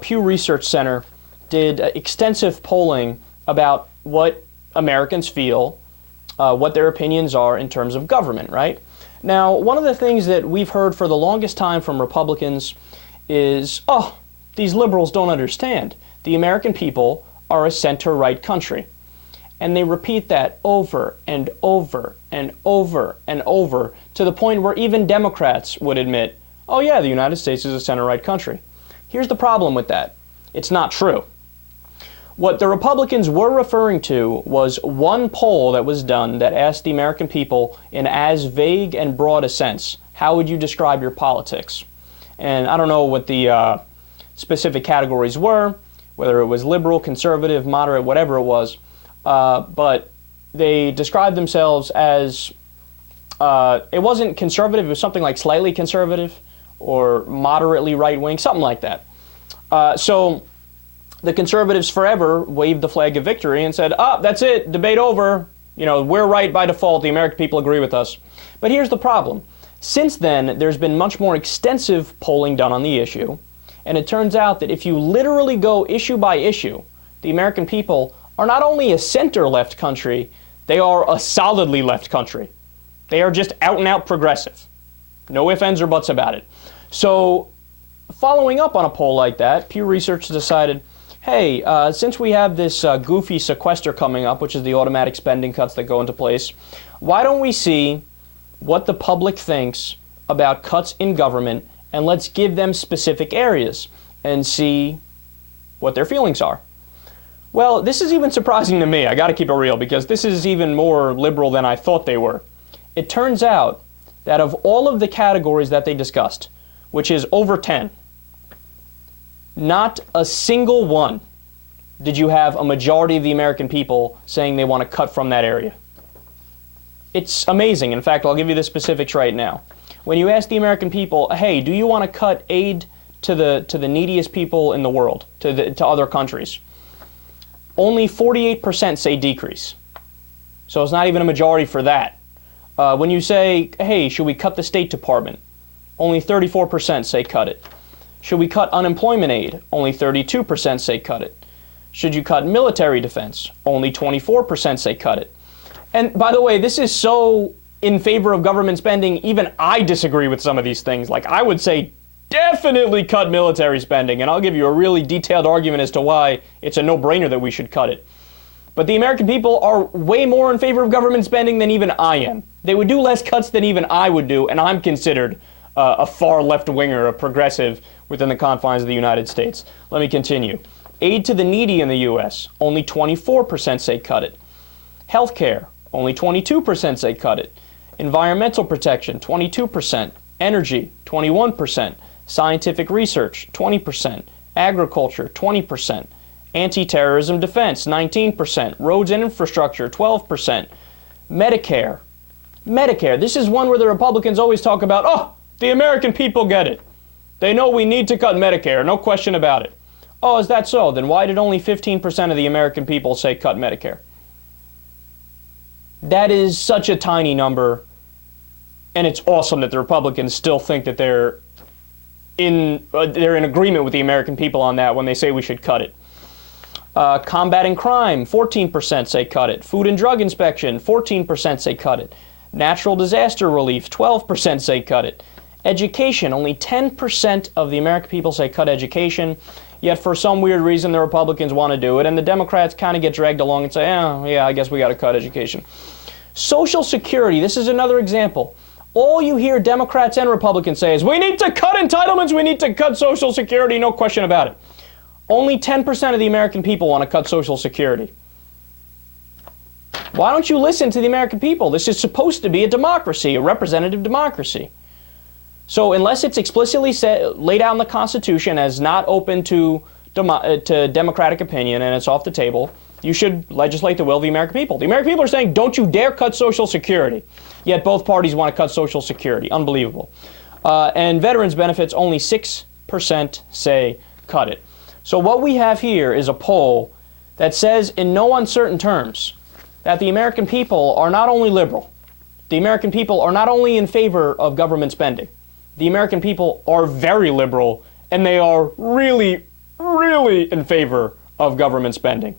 Pew Research Center did extensive polling about what Americans feel, what their opinions are in terms of government, right? Now, one of the things that we've heard for the longest time from Republicans is, oh, these liberals don't understand. The American people are a center-right country. And they repeat that over and over and over and over to the point where even Democrats would admit, oh yeah, the United States is a center-right country. Here's the problem with that. It's not true. What the Republicans were referring to was one poll that was done that asked the American people in as vague and broad a sense, how would you describe your politics? And I don't know what the specific categories were, whether it was liberal, conservative, moderate, whatever it was, but they described themselves as, it wasn't conservative, it was something like slightly conservative or moderately right-wing, something like that. So the conservatives forever waved the flag of victory and said, oh, that's it, debate over, you know, we're right by default, the American people agree with us. But here's the problem. Since then, there's been much more extensive polling done on the issue, and it turns out that if you literally go issue by issue, the American people are not only a center-left country, they are a solidly left country. They are just out-and-out progressive. No ifs, ands, or buts about it. So, following up on a poll like that, Pew Research decided, hey, since we have this goofy sequester coming up, which is the automatic spending cuts that go into place, why don't we see what the public thinks about cuts in government, and let's give them specific areas and see what their feelings are. Well, this is even surprising to me. I got to keep it real, because this is even more liberal than I thought they were. It turns out that of all of the categories that they discussed, which is over 10, not a single one did you have a majority of the American people saying they want to cut from that area. It's amazing. In fact, I'll give you the specifics right now. When you ask the American people, hey, do you want to cut aid to the neediest people in the world, to other countries? Only 48% say decrease. So it's not even a majority for that. When you say, hey, should we cut the State Department? Only 34% say cut it. Should we cut unemployment aid? Only 32% say cut it. Should you cut military defense? Only 24% say cut it. And by the way, this is so in favor of government spending, even I disagree with some of these things. Like, I would say definitely cut military spending, and I'll give you a really detailed argument as to why it's a no-brainer that we should cut it. But the American people are way more in favor of government spending than even I am. They would do less cuts than even I would do, and I'm considered a far left-winger, a progressive within the confines of the United States. Let me continue. Aid to the needy in the U.S., only 24% say cut it. Healthcare, only 22% say cut it. Environmental protection, 22%. Energy, 21%. Scientific research, 20%. Agriculture, 20%. Anti-terrorism defense, 19%. Roads and infrastructure, 12%. Medicare. Medicare, this is one where the Republicans always talk about, oh, the American people get it. They know we need to cut Medicare, no question about it. Oh, is that so? Then why did only 15% of the American people say cut Medicare? That is such a tiny number, and it's awesome that the Republicans still think that they're in agreement with the American people on that when they say we should cut it. Combating crime, 14% say cut it. Food and Drug Inspection, 14% say cut it. Natural disaster relief, 12% say cut it. Education, only 10% of the American people say cut education, yet for some weird reason the Republicans want to do it, and the Democrats kind of get dragged along and say, oh, yeah, I guess we got to cut education. Social Security, this is another example. All you hear Democrats and Republicans say is, we need to cut entitlements, we need to cut Social Security, no question about it. Only 10% of the American people want to cut Social Security. Why don't you listen to the American people? This is supposed to be a democracy, a representative democracy. So unless it's explicitly laid out in the Constitution as not open to democratic opinion and it's off the table, you should legislate the will of the American people. The American people are saying, don't you dare cut Social Security. Yet both parties want to cut Social Security. Unbelievable. And veterans benefits, only 6% say cut it. So what we have here is a poll that says in no uncertain terms that the American people are not only liberal, the American people are not only in favor of government spending, the American people are very liberal, and they are really, really in favor of government spending.